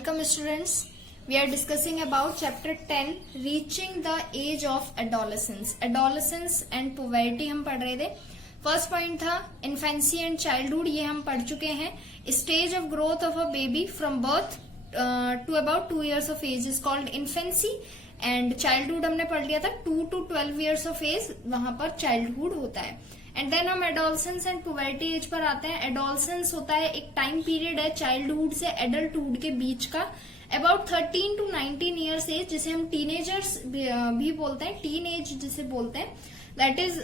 Welcome students. We are discussing about chapter 10 reaching the age of adolescence. Adolescence and puberty हम पढ़ रहे थे. First point था infancy and childhood, ये हम पढ़ चुके हैं. Stage of growth of a baby from birth to about 2 years of age is called infancy. एंड चाइल्डहुड हमने पढ़ लिया था 2 to 12 years of age, वहां पर चाइल्डहुड होता है. एंड देन हम एडोलसेंस एंड पुबर्टी एज पर आते हैं. एडोलसेंस होता है एक टाइम पीरियड है चाइल्डहुड से एडल्टहुड के बीच का, अबाउट 13 to 19 years एज, जिसे हम टीनेजर्स भी बोलते हैं, टीन एज जिसे बोलते हैं, that is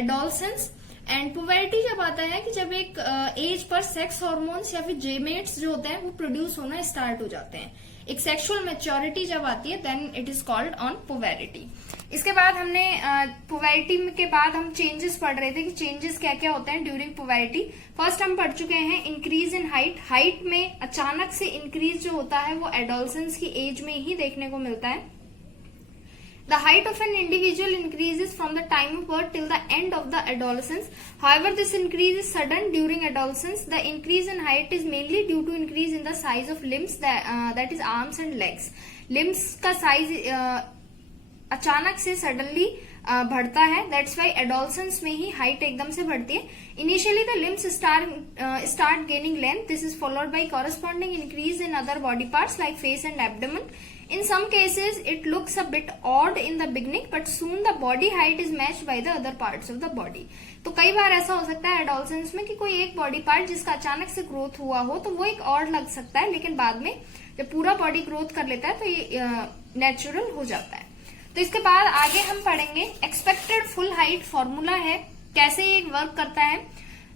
adolescence. And puberty जब आता है कि जब एक एज पर सेक्स हार्मोन्स या फिर जेमेट्स जो होते हैं वो प्रोड्यूस होना स्टार्ट हो जाते हैं. एक सेक्सुअल मैच्योरिटी जब आती है then it is called on puberty. इसके बाद हमने पुबर्टी के बाद हम चेंजेस पढ़ रहे थे कि चेंजेस क्या क्या होते हैं ड्यूरिंग पुबर्टी. फर्स्ट हम पढ़ चुके हैं इंक्रीज इन हाइट. हाइट में अचानक से इंक्रीज जो होता है वो एडोलसेंस की एज में ही देखने को मिलता है. The height of an individual increases from the time of birth till the end of the adolescence. However, this increase is sudden during adolescence. The increase in height is mainly due to increase in the size of limbs, that is arms and legs. Limbs का size अचानक से suddenly बढ़ता है. That's why adolescence में ही height एकदम से बढ़ती है. Initially the limbs start gaining length. This is followed by corresponding increase in other body parts like face and abdomen. In some cases, it looks a bit odd in the beginning, but soon the body height is matched by the other parts of the body. तो कई बार ऐसा हो सकता है adolescence में कि कोई एक बॉडी पार्ट जिसका अचानक से ग्रोथ हुआ हो तो वो एक ऑड लग सकता है, लेकिन बाद में जब पूरा बॉडी ग्रोथ कर लेता है तो ये नेचुरल हो जाता है. तो इसके बाद आगे हम पढ़ेंगे एक्सपेक्टेड फुल हाइट फॉर्मूला है, कैसे ये वर्क करता है.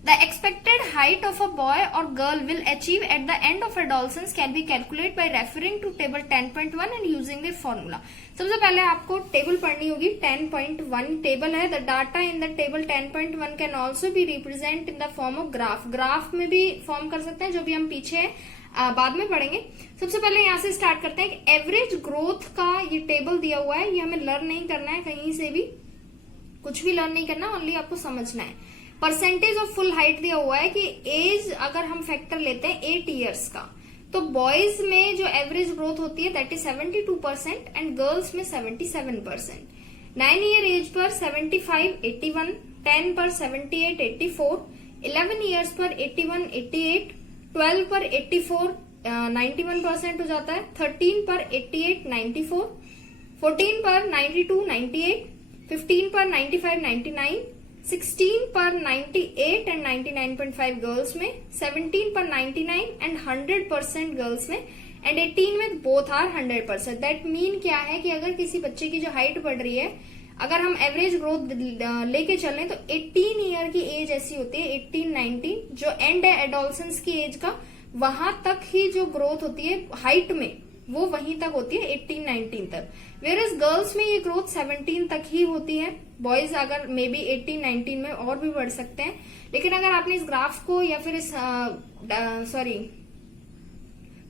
The expected height of a boy or girl will achieve at the end of adolescence can be calculated by referring to table 10.1 and using the formula. सबसे पहले आपको table पढ़नी होगी. 10.1 टेबल है. The data in the table 10.1 can also be represent in the form of graph. Graph में भी form कर सकते हैं, जो भी हम पीछे बाद में पढ़ेंगे. सबसे पहले यहाँ से स्टार्ट करते हैं कि एवरेज ग्रोथ का ये टेबल दिया हुआ है. ये हमें लर्न नहीं करना है, कहीं से भी कुछ भी लर्न नहीं करना, ओनली आपको समझना है. परसेंटेज ऑफ फुल हाइट दिया हुआ है कि एज अगर हम फैक्टर लेते हैं 8 years का, तो बॉयज में जो एवरेज ग्रोथ होती है दैट इज 72% एंड गर्ल्स में 77%. 9 year एज पर 75, 81, 10 पर 78, 84, 11 years पर 81, 88, 12 पर 84, 91% हो जाता है, 13 पर 88, 94, 14 पर 92, 98, 15 पर 95, 99, 16 पर 98 एंड 99.5 गर्ल्स में, 17 पर 99 एंड 100% गर्ल्स में, एंड 18 में बोथ आर 100%. दैट मीन क्या है कि अगर किसी बच्चे की जो हाइट बढ़ रही है, अगर हम एवरेज ग्रोथ लेके चल रहे हैं तो 18 ईयर की एज ऐसी होती है, 18, 19 जो एंड है एडोलसेंस की एज का, वहां तक ही जो ग्रोथ होती है हाइट में वो वहीं तक होती है 18, 19 तक. वेयर इज गर्ल्स में ये ग्रोथ 17 तक ही होती है. बॉयज अगर मे बी 18, 19 में और भी बढ़ सकते हैं. लेकिन अगर आपने इस ग्राफ को या फिर इस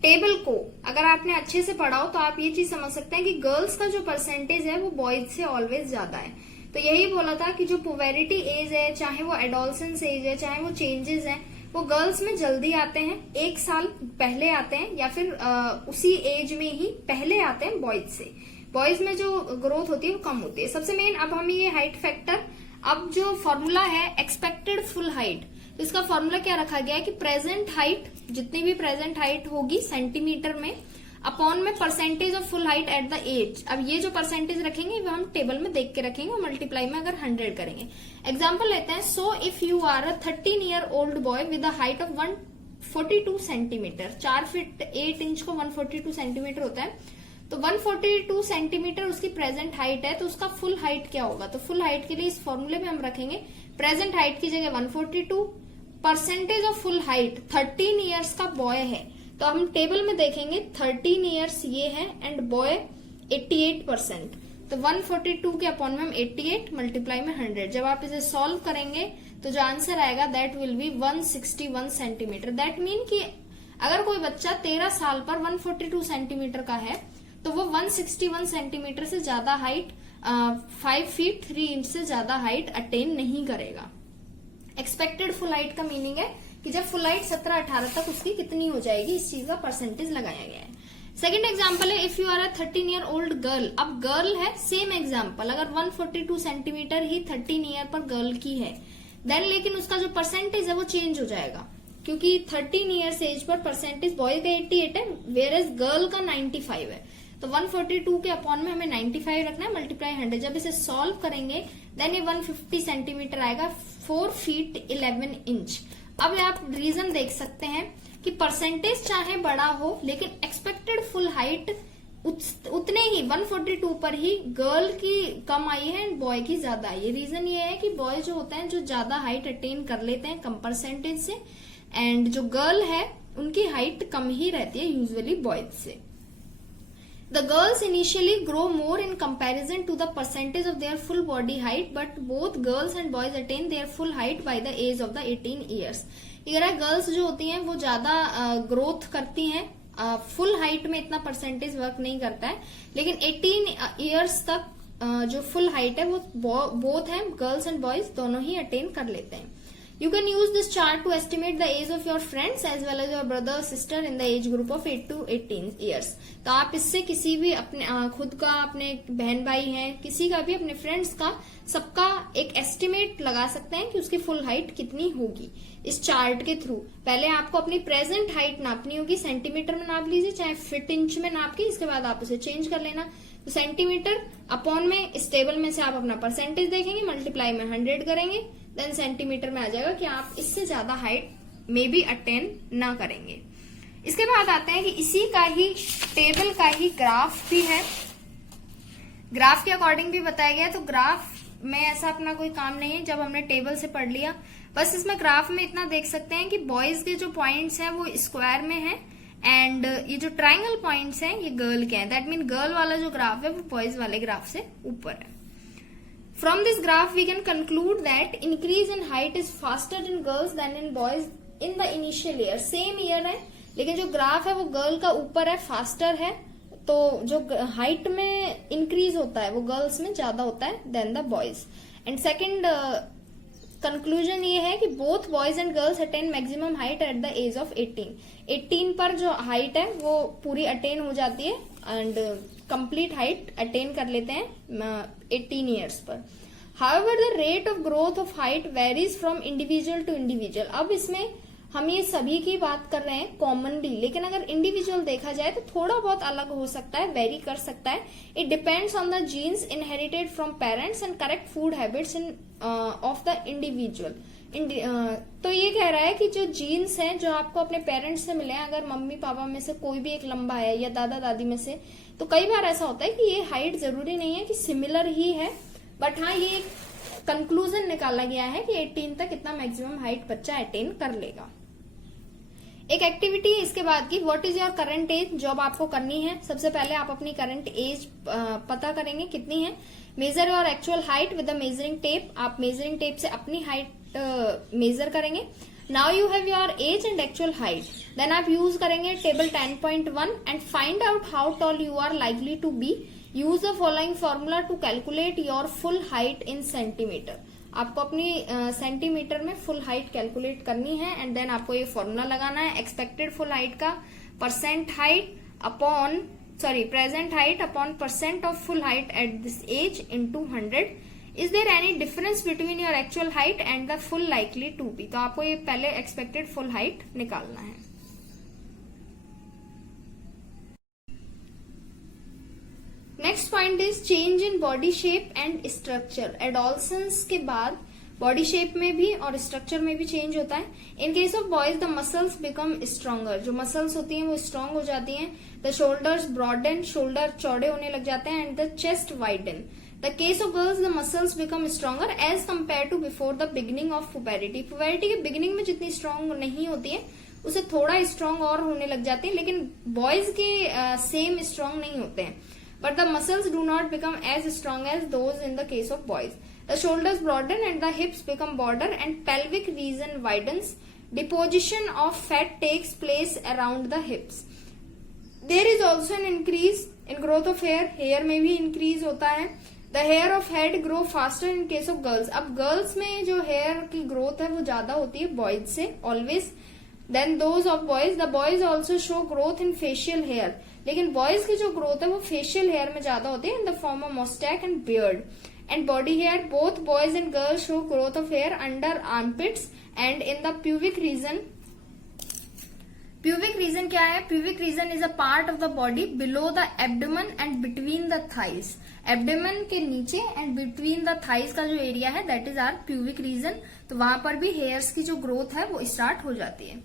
टेबल को अगर आपने अच्छे से पढ़ा हो तो आप ये चीज समझ सकते हैं कि गर्ल्स का जो परसेंटेज है वो बॉयज से ऑलवेज ज्यादा है. तो यही बोला था कि जो पुबर्टी एज है, चाहे वो एडोलसेंस एज है, चाहे वो चेंजेस है, वो गर्ल्स में जल्दी आते हैं, 1 साल पहले आते हैं, या फिर उसी एज में ही पहले आते हैं बॉयज से. बॉयज में जो ग्रोथ होती है वो कम होती है. सबसे मेन अब हम ये हाइट फैक्टर, अब जो फॉर्मूला है एक्सपेक्टेड फुल हाइट, तो इसका फॉर्मूला क्या रखा गया है कि प्रेजेंट हाइट, जितनी भी प्रेजेंट हाइट होगी सेंटीमीटर में, अपॉन में percentage of full height at the age. अब ये जो परसेंटेज रखेंगे वो हम टेबल में देख के रखेंगे और मल्टीप्लाई में अगर 100 करेंगे. एग्जाम्पल लेते हैं. So if you are a 13 year old boy with a height of 142 centimetre, 4 feet 8 inch को 142 सेंटीमीटर होता है, तो 142 सेंटीमीटर उसकी प्रेजेंट हाइट है, तो उसका फुल हाइट क्या होगा. तो फुल हाइट के लिए इस फॉर्मूले में हम रखेंगे प्रेजेंट हाइट की जगह 142, percentage of full height 13 years का बॉय है, तो हम टेबल में देखेंगे 13 years ये है एंड बॉय 88%. तो 142 के अपॉन में हम 88 मल्टीप्लाई में 100. जब आप इसे सॉल्व करेंगे तो जो आंसर आएगा that will be 161 centimetre. That mean कि अगर कोई बच्चा 13 साल पर 142 सेंटीमीटर का है तो वो 161 सेंटीमीटर से ज्यादा हाइट, 5 feet 3 inch से ज्यादा हाइट अटेन नहीं करेगा. एक्सपेक्टेड फुल हाइट का मीनिंग है कि जब फुल हाइट 17-18 तक उसकी कितनी हो जाएगी, इस चीज का परसेंटेज लगाया गया है. सेकेंड एग्जाम्पल है if you are a 13 year old girl. अब गर्ल है, सेम एग्जाम्पल, अगर 142 सेंटीमीटर ही 13 ईयर पर गर्ल की है, देन लेकिन उसका जो परसेंटेज है वो चेंज हो जाएगा, क्योंकि 13 ईयर्स एज पर परसेंटेज बॉय का 88 है, वेयर एज गर्ल का 95 है। तो 142 के अपॉन में हमें 95 रखना है, मल्टीप्लाई 100। जब इसे सॉल्व करेंगे देन ये 150 सेंटीमीटर आएगा, 4 फीट 11 इंच। अब आप रीजन देख सकते हैं कि परसेंटेज चाहे बड़ा हो लेकिन एक्सपेक्टेड फुल हाइट उतने ही 142 पर ही गर्ल की कम आई है एंड बॉय की ज्यादा आई है। रीजन ये है कि बॉय जो होते हैं जो ज्यादा हाइट अटेन कर लेते हैं कम परसेंटेज से, एंड जो गर्ल है उनकी हाइट कम ही रहती है यूजुअली बॉयज से। The girls initially grow more in comparison to the percentage of their full body height, but both girls and boys attain their full height by the age of the 18 years. ये girls जो होती हैं वो ज्यादा growth करती हैं, full height में इतना परसेंटेज वर्क नहीं करता है, लेकिन 18 ईयर्स तक जो फुल हाइट है वो बोथ हैं, गर्ल्स एंड बॉयज दोनों ही अटेन कर लेते हैं। You can use this chart to estimate the age of your friends as well as your brother or sister in the age group of 8 to 18 years. तो आप इससे किसी भी अपने खुद का, अपने बहन भाई हैं, किसी का भी, अपने फ्रेंड्स का, सबका एक एस्टिमेट लगा सकते हैं कि उसकी फुल हाइट कितनी होगी इस चार्ट के थ्रू। पहले आपको अपनी प्रेजेंट हाइट नापनी होगी, सेंटीमीटर में नाप लीजिए, चाहे फीट इंच में नाप के, इसके बाद आप उसे चेंज कर लेना। तो सेंटीमीटर अपॉन में इस टेबल में से आप अपना परसेंटेज देखेंगे, मल्टीप्लाई में 100 करेंगे, देन सेंटीमीटर में आ जाएगा कि आप इससे ज्यादा हाइट में भी अटेन ना करेंगे। इसके बाद आते हैं कि इसी का ही टेबल का ही ग्राफ भी है, ग्राफ के अकॉर्डिंग भी बताया गया है। तो ग्राफ में ऐसा अपना कोई काम नहीं है, जब हमने टेबल से पढ़ लिया, बस इसमें ग्राफ में इतना देख सकते हैं कि बॉयज के जो पॉइंट्स हैं वो स्क्वायर में है, एंड ये जो ट्राइंगल पॉइंट्स हैं ये गर्ल के हैं। दैट मीन गर्ल वाला जो ग्राफ है वो बॉयज वाले ग्राफ से ऊपर है। From this graph we can conclude that increase in height is faster in girls than in boys in the initial year. Same year है, लेकिन जो ग्राफ है वो गर्ल का ऊपर है, फास्टर है, तो जो हाइट में इंक्रीज होता है वो गर्ल्स में ज्यादा होता है than the boys. And second conclusion ये है कि both boys and girls attain maximum height at the age of 18 पर जो हाइट है वो पूरी अटेन हो जाती है एंड कंप्लीट हाइट अटेन कर लेते हैं 18 ईयर्स पर। However, the rate of growth of height varies from individual to individual. अब इसमें हम ये सभी की बात कर रहे हैं कॉमनली, लेकिन अगर इंडिविजुअल देखा जाए तो थोड़ा बहुत अलग हो सकता है, वेरी कर सकता है। It depends on the genes inherited from parents and correct food habits in of the individual. तो ये कह रहा है कि जो जीन्स हैं जो आपको अपने पेरेंट्स से मिले हैं, अगर मम्मी पापा में से कोई भी एक लंबा है या दादा दादी में से, तो कई बार ऐसा होता है कि ये हाइट जरूरी नहीं है कि सिमिलर ही है, बट हाँ ये कंक्लूजन निकाला गया है कि 18 तक इतना मैक्सिमम हाइट बच्चा अटेन कर लेगा। एक एक्टिविटी है इसके बाद की, what is your current age, job आपको करनी है। सबसे पहले आप अपनी करंट एज पता करेंगे कितनी है। Measure your actual height with the measuring tape, आप मेजरिंग टेप से अपनी हाइट मेजर करेंगे। Now you have your age and actual height, then आप यूज करेंगे table 10.1 and find out how tall you are likely to be. Use the following formula to calculate your full height in centimetre. आपको अपनी centimetre में full height calculate करनी है and then आपको ये formula लगाना है। एक्सपेक्टेड फुल हाइट का present height upon percent of full height at this age into 100। Is there any difference between your actual height and the full likely to be. तो आपको ये पहले expected full height निकालना है। Next point is change in body shape and structure. Adolescence के बाद body shape में भी और स्ट्रक्चर में भी चेंज होता है। In case of boys the muscles become stronger, जो मसल्स होती हैं वो स्ट्रांग हो जाती हैं। द शोल्डर्स ब्रॉडन, शोल्डर चौड़े होने लग जाते हैं and the chest widen. The case of girls the muscles become stronger as compare to before the beginning of puberty. Puberty के बिगिनिंग में जितनी स्ट्रांग नहीं होती है उसे थोड़ा स्ट्रांग और होने लग जाती है, लेकिन बॉयज के सेम स्ट्रांग नहीं होते हैं। But the muscles do not become as strong as those in the case of boys. The shoulders broaden and the hips become broader and pelvic region widens. Deposition of fat takes place around the hips. There is also an increase in growth of hair. Hair में भी increase होता है। The hair of head grow faster in case of girls. अब girls में जो hair की growth है वो ज्यादा होती है boys से always. Then those of boys, the boys also show growth in facial hair, लेकिन बॉयज की जो ग्रोथ है वो फेशियल हेयर में ज्यादा होती है in the form of moustache and beard and body hair. Both boys and girls show growth of hair under armpits and in the pubic region. Pubic region क्या है? Pubic region is a part of the body below the abdomen and between the thighs. Abdomen के नीचे and between the thighs का जो area है that is our pubic region. तो वहां पर भी हेयर्स की जो ग्रोथ है वो स्टार्ट हो जाती है.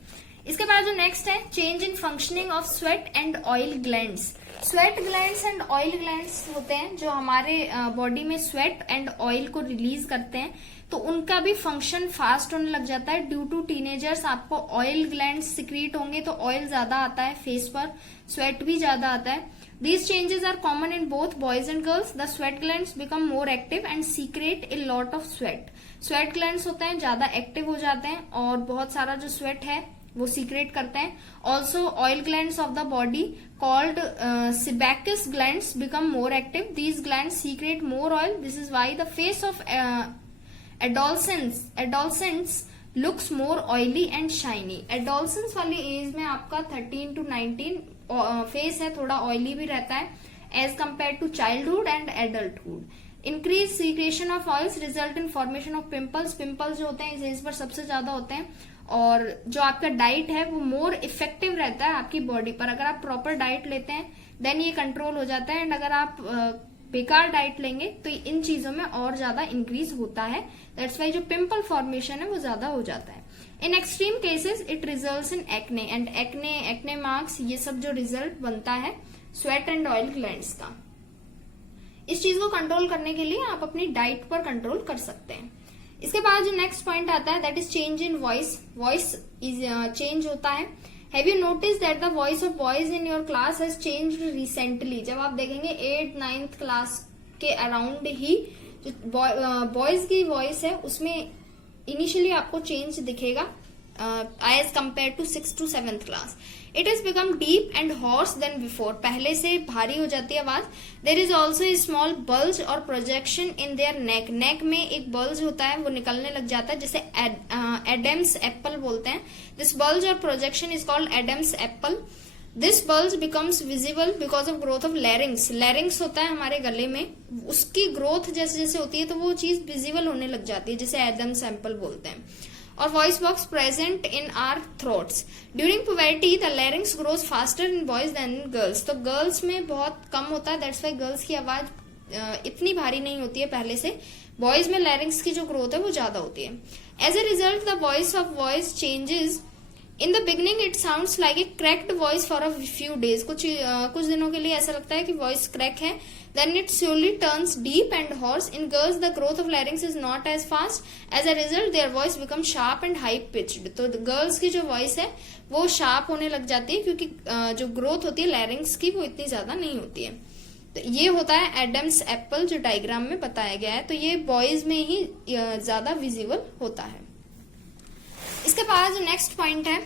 इसके बाद जो नेक्स्ट है, change in functioning of sweat and oil glands. Sweat glands and oil glands होते हैं जो हमारे बॉडी में स्वेट एंड ऑयल को रिलीज करते हैं, तो उनका भी फंक्शन फास्ट होने लग जाता है. ड्यू टू टीनेजर्स आपको ऑयल ग्लैंड्स सिक्रीट होंगे तो ऑयल ज्यादा आता है फेस पर, स्वेट भी ज्यादा आता है. These changes are common in both boys and girls. The sweat glands become more active and secrete a lot of sweat. Sweat glands होते हैं ज्यादा एक्टिव हो जाते हैं और बहुत सारा जो स्वेट है वो सीक्रेट करते हैं. Also oil glands of the body called sebaceous glands become more active. These glands secrete more oil. This is why the face of adolescents looks more oily and shiny. Adolescence वाली as में आपका 13 to 19 face है थोड़ा oily भी रहता है as compare to childhood and adulthood. Increase secretion of oils result in formation of pimples. Pimples जो होते हैं इस एज पर सबसे ज्यादा होते हैं और जो आपका डाइट है वो मोर इफेक्टिव रहता है आपकी बॉडी पर. अगर आप प्रॉपर डाइट लेते हैं देन ये कंट्रोल हो जाता है एंड अगर आप बेकार डाइट लेंगे तो इन चीजों में और ज्यादा इंक्रीज होता है. दैट्स वाई जो पिंपल फॉर्मेशन है वो ज्यादा हो जाता है. In extreme cases it results in acne and acne marks, ये सब जो रिजल्ट बनता है स्वेट एंड ऑयल ग्लैंड्स का. इस चीज को कंट्रोल करने के लिए आप अपनी डाइट पर कंट्रोल कर सकते हैं. इसके बाद जो नेक्स्ट पॉइंट आता है that is change in voice. Voice is change होता है. Have you notice that the voice of boys in your class has changed recently. जब आप देखेंगे 8th 9th क्लास के अराउंड ही जो बॉयज की वॉइस है उसमें इनिशियली आपको चेंज दिखेगा as compare to 6th to 7th class. It is become deep and hoarse than before. पहले से भारी हो जाती है आवाज. There is also a small bulge or projection in their neck. Neck में एक बल्ज होता है वो निकलने लग जाता है जिसे एडम्स एप्पल बोलते हैं. This bulge or projection is called Adam's apple. This bulge becomes visible because of growth of लैरिंग्स. लैरिंग्स होता है हमारे गले में, उसकी ग्रोथ जैसे जैसे होती है तो वो चीज विजिबल होने लग जाती है जिसे एडम्स एप्पल बोलते हैं. और voice box present in our throats. During puberty the larynx grows faster in boys than in girls. तो गर्ल्स में बहुत कम होता है, दैट्स वाई गर्ल्स की आवाज इतनी भारी नहीं होती है पहले से. बॉयज में लैरिंग्स की जो ग्रोथ है वो ज्यादा होती है. As a result the voice of voice changes. In the beginning it sounds like a cracked voice for a few days. कुछ दिनों के लिए ऐसा लगता है कि वॉइस क्रैक है. Then it slowly turns deep and hoarse. In girls, the growth of larynx is not as fast. As a result, their voice becomes sharp and high pitched. तो गर्ल्स की जो वॉइस है वो sharp होने लग जाती है क्योंकि जो ग्रोथ होती है लैरिंग्स की वो इतनी ज्यादा नहीं होती है. तो ये होता है एडम्स एप्पल जो डायग्राम में बताया गया है. तो ये बॉयज में ही ज्यादा विजिबल होता है. इसके बाद जो नेक्स्ट पॉइंट है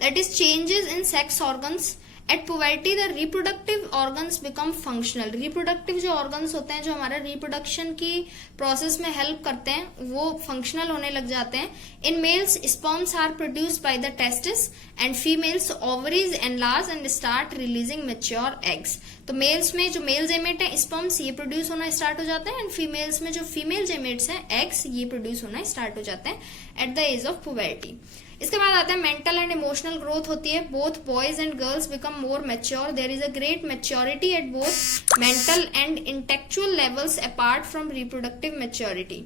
that is changes in sex organs. At puberty the reproductive organs become functional. Reproductive जो ऑर्गन्स होते हैं जो हमारा रिप्रोडक्शन की प्रोसेस में हेल्प करते हैं वो फंक्शनल होने लग जाते हैं. In males sperms are produced by the testis and females ovaries enlarge and start releasing mature eggs. तो मेल्स में जो मेल जेमेट है स्पर्म्स ये प्रोड्यूस होना स्टार्ट हो जाते हैं एंड फीमेल्स में जो फीमेल जेमेट्स हैं एग्स ये प्रोड्यूस होना स्टार्ट हो जाते हैं at the age of puberty. इसके बाद आता है मेंटल एंड इमोशनल ग्रोथ होती है. Both boys and girls become more mature. There is a great maturity at both mental and intellectual levels apart from reproductive maturity.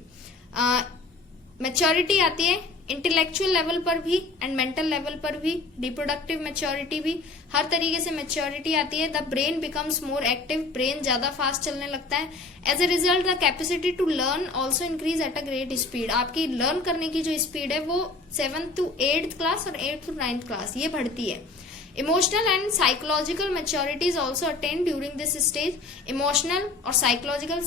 Maturity आती है intellectual level पर भी एंड मेंटल लेवल पर भी, reproductive maturity भी, हर तरीके से मैच्योरिटी आती है. The brain becomes more active. Brain ज्यादा फास्ट चलने लगता है. As a result the capacity to learn also increase at a great speed. आपकी लर्न करने की जो स्पीड है वो 7th to 8th क्लास और 8th to 9th क्लास ये बढ़ती है. Emotional and psychological maturity is also attain during this stage. Emotional और साइकोलॉजिकल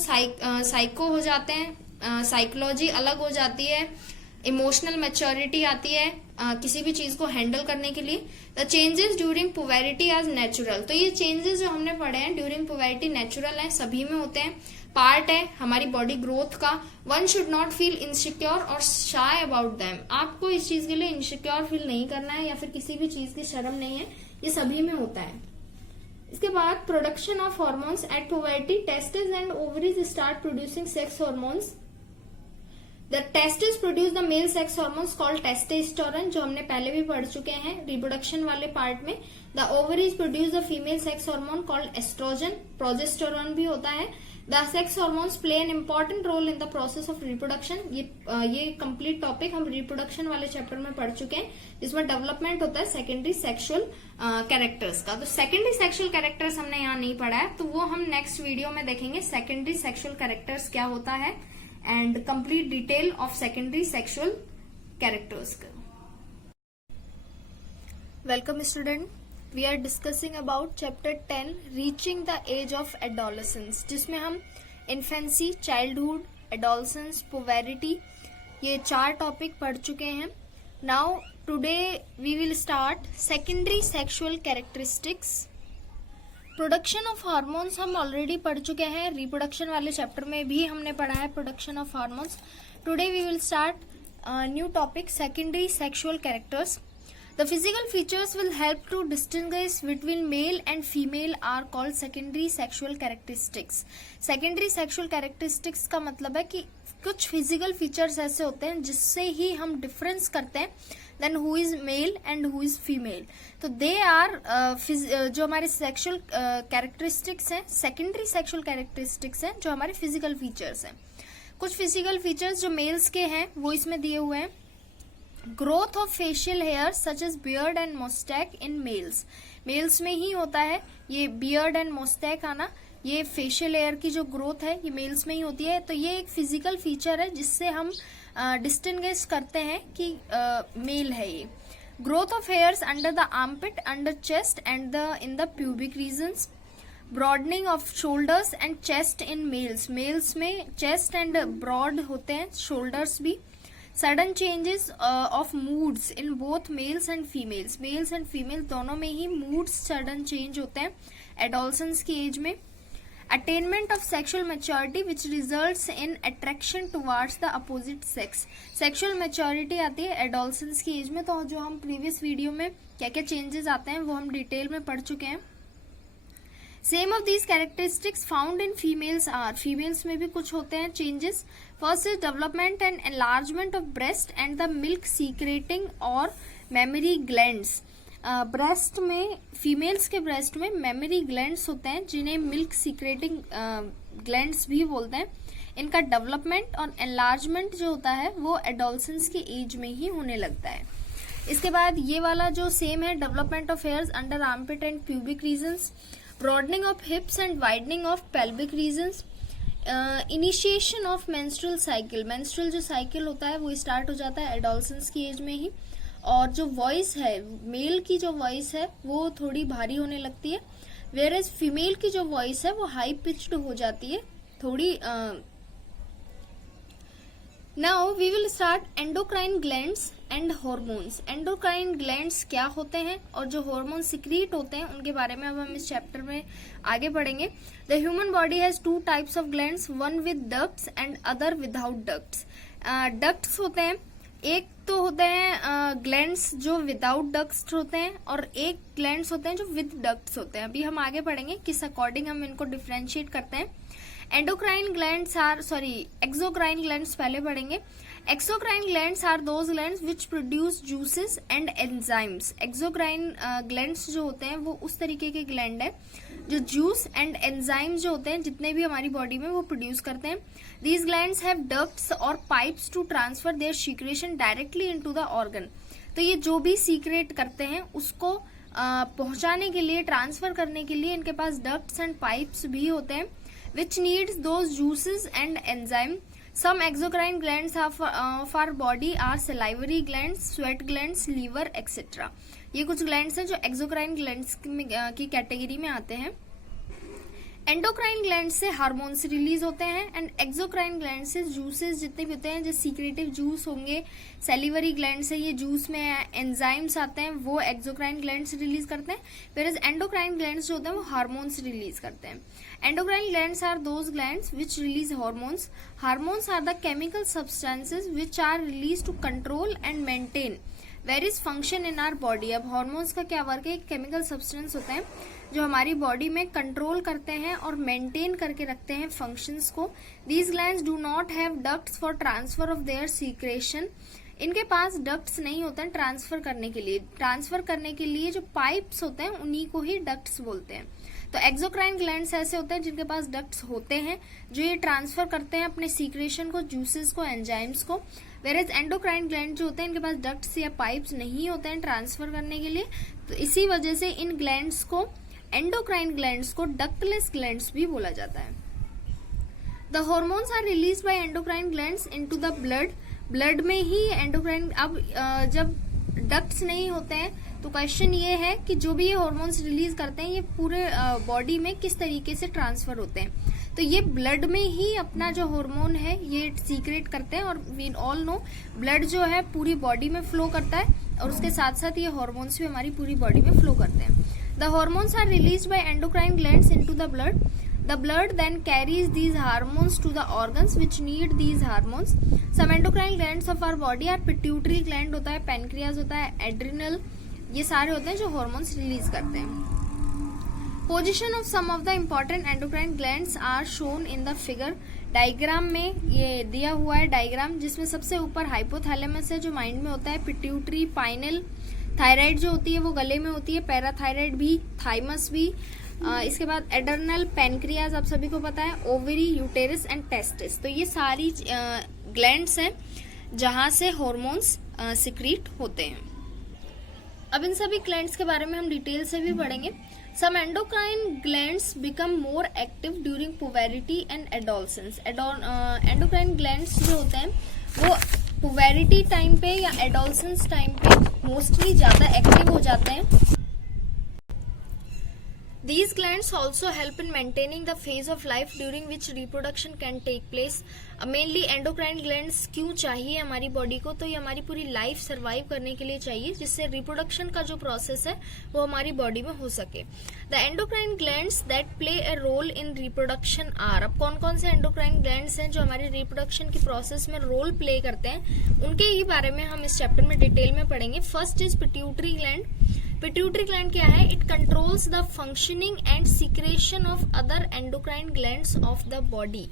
साइको हो जाते हैं, साइकोलॉजी अलग हो जाती है, इमोशनल मैच्योरिटी आती है किसी भी चीज को हैंडल करने के लिए. The changes during puberty are natural. तो ये चेंजेस जो हमने पढ़े हैं ड्यूरिंग पुबर्टी नेचुरल हैं, सभी में होते हैं. पार्ट है हमारी बॉडी ग्रोथ का. One should not feel insecure और शाय अबाउट दैम. आपको इस चीज के लिए इनसिक्योर फील नहीं करना है या फिर किसी भी चीज की शर्म नहीं है, ये सभी में होता है. इसके बाद production of hormones at puberty. Testis and ovaries start producing sex hormones. The testis produce the male sex hormones called testosterone, जो हमने पहले भी पढ़ चुके हैं रिप्रोडक्शन वाले पार्ट में. The ovaries produce the female sex hormone called estrogen. Progesterone भी होता है. The sex hormones play an important role in the process of reproduction. ये कंप्लीट टॉपिक हम रिप्रोडक्शन वाले चैप्टर में पढ़ चुके हैं, जिसमें डेवलपमेंट होता है सेकेंडरी सेक्सुअल कैरेक्टर्स का. तो सेकेंडरी सेक्सुअल कैरेक्टर्स हमने यहाँ नहीं पढ़ा है, तो वो हम नेक्स्ट वीडियो में देखेंगे. सेकेंडरी सेक्सुअल कैरेक्टर्स क्या होता है and complete detail of secondary sexual characters का. Welcome student. We are discussing about chapter 10 reaching the age of adolescence, जिसमें हम infancy, childhood, adolescence, puberty ये 4 टॉपिक पढ़ चुके हैं. Now today we will start secondary sexual characteristics. Production of hormones हम already पढ़ चुके हैं, रिप्रोडक्शन वाले चैप्टर में भी हमने पढ़ा है production of hormones. Today we will start new topic secondary sexual characters. The physical features will help to distinguish between male and female are called secondary sexual characteristics. Secondary sexual characteristics का मतलब है कि कुछ physical features ऐसे होते हैं जिससे ही हम difference करते हैं then who is male and who is female. तो they are जो हमारे sexual characteristics हैं, secondary sexual characteristics हैं, जो हमारे physical features हैं. कुछ physical features जो males के हैं वो इसमें दिए हुए हैं. Growth of facial hair such as beard and moustache in males. Males में ही होता है ये बियर्ड एंड मोस्टैक आना. ये फेशियल हेयर की जो ग्रोथ है ये मेल्स में ही होती है. तो ये एक फिजिकल फीचर है जिससे हम डिस्टिंग्विश करते हैं कि मेल है ये. Growth of hairs under the armpit, under chest and in the pubic regions. Broadening of shoulders and chest in males. Males में चेस्ट एंड ब्रॉड होते हैं, शोल्डर्स भी. Sudden changes of moods in both males and females. Males and females दोनों में ही moods sudden change होते हैं adolescence की as में. Attainment of sexual maturity which results in attraction towards the opposite sex. Sexual maturity आती है adolescence की as में. तो जो हम प्रीवियस वीडियो में क्या क्या चेंजेस आते हैं वो हम डिटेल में पढ़ चुके हैं. Same of these characteristics found in females are. Females में भी कुछ होते हैं changes. First is development and enlargement of breast and the milk secreting और मेमोरी ग्लैंड्स. ब्रेस्ट में, फीमेल्स के ब्रेस्ट में मेमोरी ग्लैंड्स होते हैं जिन्हें मिल्क सीक्रेटिंग ग्लैंड्स भी बोलते हैं. इनका डेवलपमेंट और एनलार्जमेंट जो होता है वो एडोलसेंस की एज में ही होने लगता है. इसके बाद ये वाला जो सेम है, development of hairs under armpit and pubic regions. Broadening of hips and widening of pelvic regions. Initiation of menstrual cycle. Menstrual जो साइकिल होता है वो स्टार्ट हो जाता है एडोलसेंस की एज में ही. और जो वॉइस है, मेल की जो वॉइस है वो थोड़ी भारी होने लगती है, वेयर एज फीमेल की जो वॉइस है वो हाई पिच्ड हो जाती है थोड़ी. Now we will start endocrine glands and hormones. Endocrine glands क्या होते हैं और जो हार्मोन सिक्रीट होते हैं उनके बारे में अब हम इस चैप्टर में आगे बढ़ेंगे. The human body has 2 types of glands, one with ducts and other without ducts. Ducts होते हैं, एक तो होते हैं ग्लैंड्स जो विदाउट डक्ट्स होते हैं और एक ग्लैंड्स होते हैं जो विद डक्ट्स होते हैं. अभी हम आगे पढ़ेंगे किस अकॉर्डिंग हम इनको डिफ्रेंशिएट करते हैं. Endocrine glands or exocrine glands पहले पढ़ेंगे. Exocrine glands are those glands which produce juices and enzymes. Exocrine glands जो होते हैं वो उस तरीके के ग्लैंड है जो जूस एंड एंजाइम्स जो होते हैं जितने भी हमारी बॉडी में वो प्रोड्यूस करते हैं. दीज ग्लैंड्स हैव डक्ट्स और pipes to transfer their secretion directly into the organ. तो ये जो भी सीक्रेट करते हैं उसको पहुंचाने के लिए, ट्रांसफर करने के लिए इनके पास डक्ट्स एंड पाइप्स भी होते हैं which needs those juices and enzyme. Some exocrine glands of our body are salivary glands, sweat glands, liver, etc. ये कुछ ग्लैंड्स हैं जो एक्सोक्राइन ग्लैंड्स की कैटेगरी में आते हैं. एंडोक्राइन ग्लैंड से हार्मोन्स रिलीज होते हैं एंड एक्सोक्राइन ग्लैंड से जूसेस जितने भी होते हैं, जैसे सीक्रेटिव जूस होंगे, सेलिवरी ग्लैंड से ये जूस में एंजाइम्स आते हैं, वो एक्सोक्राइन ग्लैंड से रिलीज करते हैं, वेयरएज एंडोक्राइन ग्लैंड्स जो होते हैं वो हार्मोन्स रिलीज करते हैं. Endocrine glands are those glands which release hormones. Hormones are the chemical substances which are release to control and maintain various function in our body. अब hormones का क्या work है? केमिकल सब्सटेंस होते हैं जो हमारी बॉडी में कंट्रोल करते हैं और मेंटेन करके रखते हैं फंक्शंस को. These glands do not have ducts for transfer of their secretion. इनके पास डक्ट्स नहीं होते हैं ट्रांसफर करने के लिए. ट्रांसफर करने के लिए जो पाइप्स होते हैं उन्हीं को ही डक्ट्स बोलते हैं. तो एक्सोक्राइन ग्लैंड्स ऐसे होते हैं जिनके पास डक्ट्स होते हैं जो ये ट्रांसफर करते हैं अपने सीक्रेशन को, जूसेस को, एंजाइम्स को. वेरेज एंडोक्राइन ग्लैंड जो होते हैं इनके पास डक्ट्स या पाइप्स नहीं होते हैं ट्रांसफर करने के लिए. तो इसी वजह से इन ग्लैंड्स को, एंडोक्राइन ग्लैंड्स को डक्टलेस ग्लैंड्स भी बोला जाता है. The hormones are release by endocrine glands into the blood. Blood में ही एंडोक्राइन, अब जब डक्ट्स नहीं होते हैं तो क्वेश्चन ये है कि जो भी ये हार्मोन्स रिलीज करते हैं ये पूरे बॉडी में किस तरीके से ट्रांसफर होते हैं. तो ये ब्लड में ही अपना जो हार्मोन है ये सीक्रेट करते हैं. और वी ऑल नो ब्लड जो है पूरी बॉडी में फ्लो करता है और उसके साथ साथ ये हार्मोन्स भी हमारी पूरी बॉडी में फ्लो करते हैं. The hormones are released by endocrine glands into the blood. The blood then carries these hormones to the organs which need these hormones. Some endocrine glands of our body are pituitary gland होता है, pancreas होता है, adrenal, ये सारे होते हैं जो hormones release करते हैं. Position of some of the important endocrine glands are shown in the figure. Diagram में ये दिया हुआ है डायग्राम, जिसमें सबसे ऊपर हाइपोथैलेमस है जो माइंड में होता है, पिट्यूटरी, पाइनल, थायराइड जो होती है वो गले में होती है, पैराथायराइड भी, थाइमस भी. इसके बाद एडर्नल, पैनक्रियाज आप सभी को पता है, ओवरी, यूटेरस एंड टेस्टिस. तो ये सारी ग्लैंड्स हैं जहां से हॉर्मोन्स सिक्रीट होते हैं. अब इन सभी ग्लैंड्स के बारे में हम डिटेल से भी पढ़ेंगे. Some endocrine glands become more active during puberty and adolescence. Endocrine glands जो होते हैं वो पुबेरिटी टाइम पे या एडोलसेंस टाइम पे मोस्टली ज्यादा एक्टिव हो जाते हैं. These glands also help in maintaining the phase of life during which reproduction can take place. Mainly endocrine glands क्यों चाहिए हमारी बॉडी को? तो ये हमारी पूरी लाइफ सर्वाइव करने के लिए चाहिए, जिससे रिप्रोडक्शन का जो प्रोसेस है वो हमारी बॉडी में हो सके. The endocrine glands that play a role in reproduction are. अब कौन कौन से एंडोक्राइन ग्लैंड्स हैं जो हमारी रिप्रोडक्शन की प्रोसेस में रोल प्ले करते हैं, उनके ही बारे में हम इस चैप्टर में डिटेल में पढ़ेंगे. First is pituitary gland. Pituitary gland क्या है? It controls the functioning and secretion of other endocrine glands of the body.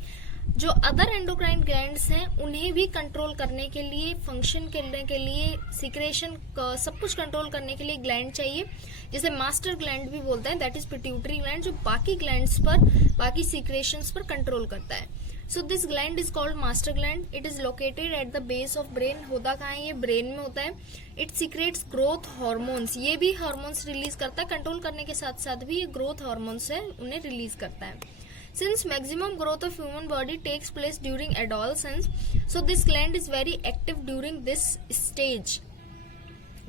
जो अदर एंडोक्राइन ग्लैंड्स हैं उन्हें भी कंट्रोल करने के लिए, फंक्शन करने के लिए, सीक्रेशन सब कुछ कंट्रोल करने के लिए ग्लैंड चाहिए, जिसे मास्टर ग्लैंड भी बोलते हैं. दैट इज पिट्यूटरी ग्लैंड, जो बाकी ग्लैंड्स पर, बाकी सीक्रेशंस पर कंट्रोल करता है. So this gland is called master gland. It is located at the base of brain. होता कहाँ है? ये ब्रेन में होता है. It secretes growth hormones. ये भी हार्मोन्स रिलीज करता है. कंट्रोल करने के साथ साथ भी ये ग्रोथ हार्मोन्स है उन्हें रिलीज करता है. Since maximum growth of human body takes place during adolescence, so this gland is very active during this stage.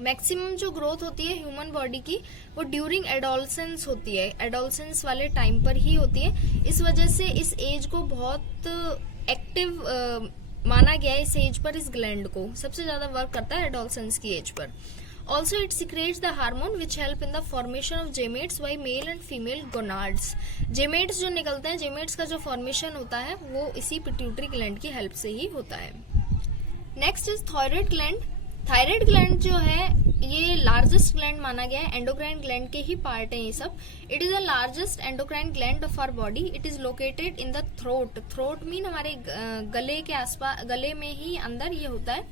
Maximum जो ग्रोथ होती है ह्यूमन बॉडी की वो ड्यूरिंग एडोलसेंस होती है, एडोलसेंस वाले टाइम पर ही होती है. इस वजह से इस एज को बहुत एक्टिव माना गया है. इस एज पर इस ग्लैंड को सबसे ज्यादा वर्क करता है एडोलसेंस की एज पर. Also it secretes the hormone which help in the formation of gametes by male and female gonads. Gametes जो निकलते हैं, जेमेट्स का जो फॉर्मेशन होता है वो इसी पिट्यूटरी ग्लैंड की हेल्प से ही होता है. Next is thyroid gland. Thyroid gland जो है ये लार्जेस्ट ग्लैंड माना गया है. एंडोक्राइन ग्लैंड के ही पार्ट है ये सब. It is the largest endocrine gland of our body. It is located in the throat. Throat mean हमारे गले के आसपास, गले में ही अंदर ये होता है.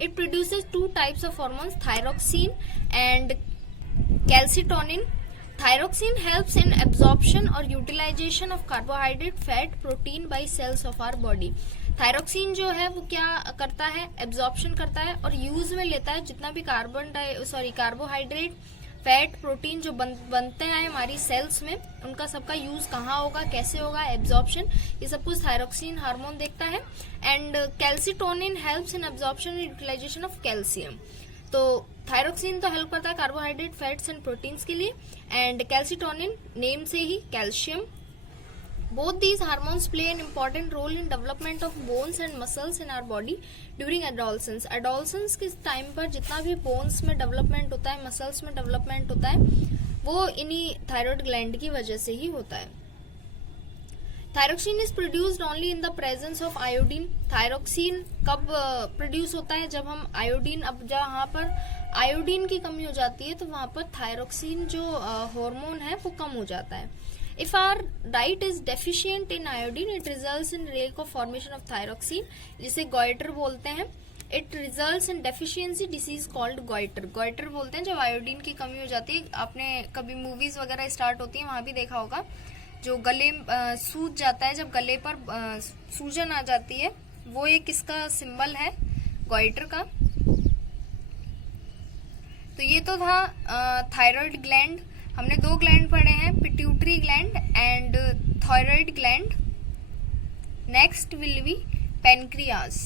It produces two types of hormones, thyroxine and calcitonin. Thyroxine helps in absorption और utilization of carbohydrate, fat, protein by cells of our body. Thyroxine जो है वो क्या करता है? एब्जॉर्प्शन करता है और यूज में लेता है जितना भी कार्बोहाइड्रेट, फैट, प्रोटीन जो बनते हैं हमारी सेल्स में, उनका सबका यूज कहाँ होगा, कैसे होगा, एब्जॉर्प्शन, ये सब कुछ थायरोक्सिन हार्मोन देखता है. And calcitonin helps in absorption and utilization of calcium. तो थायरोक्सिन तो हेल्प करता है कार्बोहाइड्रेट, फैट्स एंड प्रोटीन्स के लिए, एंड कैल्सिटोनिन नेम से ही calcium Both these hormones play an important role in development of bones and muscles in our body during adolescence. Adolescence के time पर जितना भी bones में development होता है, muscles में development होता है, वो इन्हीं thyroid gland की वजह से ही होता है. Thyroxine is produced only in the presence of iodine. Thyroxine कब प्रोड्यूस होता है? जब हम आयोडीन, अब जहाँ पर आयोडीन की कमी हो जाती है तो वहां पर थायरोक्सिन जो हार्मोन है वो कम हो जाता है. If our diet is deficient in iodine it results in lack of formation of thyroxine, जिसे गॉइटर बोलते हैं. It results in deficiency disease called goitre. Goitre बोलते हैं जब आयोडीन की कमी हो जाती है. आपने कभी मूवीज वगैरह स्टार्ट होती है वहां भी देखा होगा, जो गले सूज जाता है, जब गले पर सूजन आ जाती है, वो एक इसका सिंबल है गॉइटर का. तो ये तो था थायराइड ग्लैंड. हमने 2 ग्लैंड पढ़े हैं, pituitary gland and thyroid gland. Next will be pancreas.